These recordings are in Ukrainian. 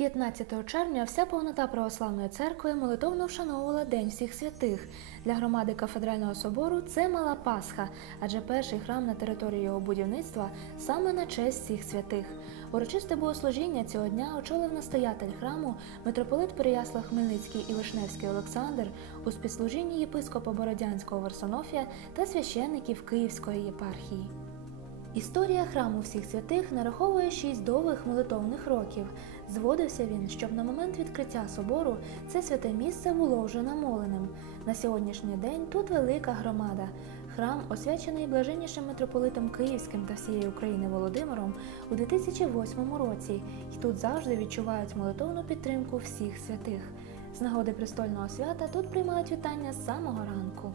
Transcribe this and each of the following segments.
15 червня вся повнота православної церкви молитовно вшановувала День всіх святих. Для громади кафедрального собору це мала Пасха, адже перший храм на території його будівництва саме на честь всіх святих. Урочисте богослужіння цього дня очолив настоятель храму митрополит Переяслав Хмельницький і Вишневський Олександр у співслужінні єпископа Бородянського Варсонофія та священників Київської єпархії. Історія храму всіх святих нараховує шість довгих молитовних років. Зводився він, щоб на момент відкриття собору це святе місце було вже намоленим. На сьогоднішній день тут велика громада. Храм, освячений блаженнішим митрополитом Київським та всієї України Володимиром у 2008 році, і тут завжди відчувають молитовну підтримку всіх святих. З нагоди престольного свята тут приймають вітання з самого ранку.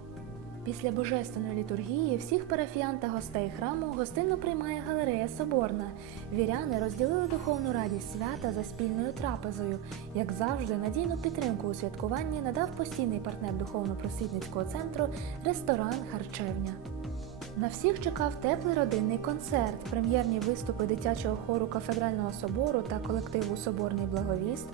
Після божественної літургії всіх парафіян та гостей храму гостинно приймає галерея Соборна. Віряни розділили духовну радість свята за спільною трапезою. Як завжди, надійну підтримку у святкуванні надав постійний партнер духовно-просвітницького центру ресторан Харчевня. На всіх чекав теплий родинний концерт, прем'єрні виступи дитячого хору кафедрального собору та колективу Соборний благовіст.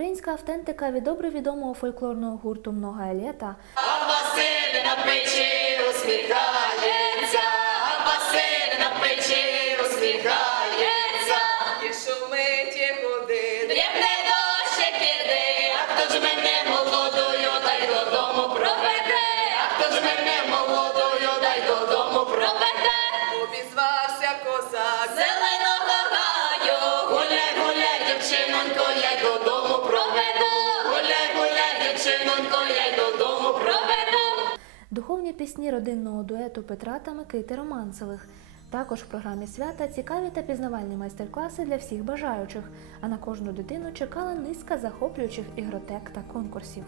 Українська автентика від добре відомого фольклорного гурту Много літа А Василь на печі усміхається, а Василь на печі усміхається. І шумить і. Дрібне дощик а хто ж мене молодою, дай додому проведе, а хто ж мене молодою, дай додому проведе. Обізвався козак. Зеленого дівчинонько, я й додому проведу. Духовні пісні родинного дуету Петра та Микити Романцевих. Також в програмі свята цікаві та пізнавальні майстер-класи для всіх бажаючих, а на кожну дитину чекала низка захоплюючих ігротек та конкурсів.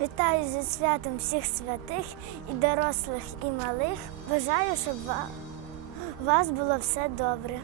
Вітаю зі святом всіх святих і дорослих, і малих. Бажаю, щоб у вас було все добре.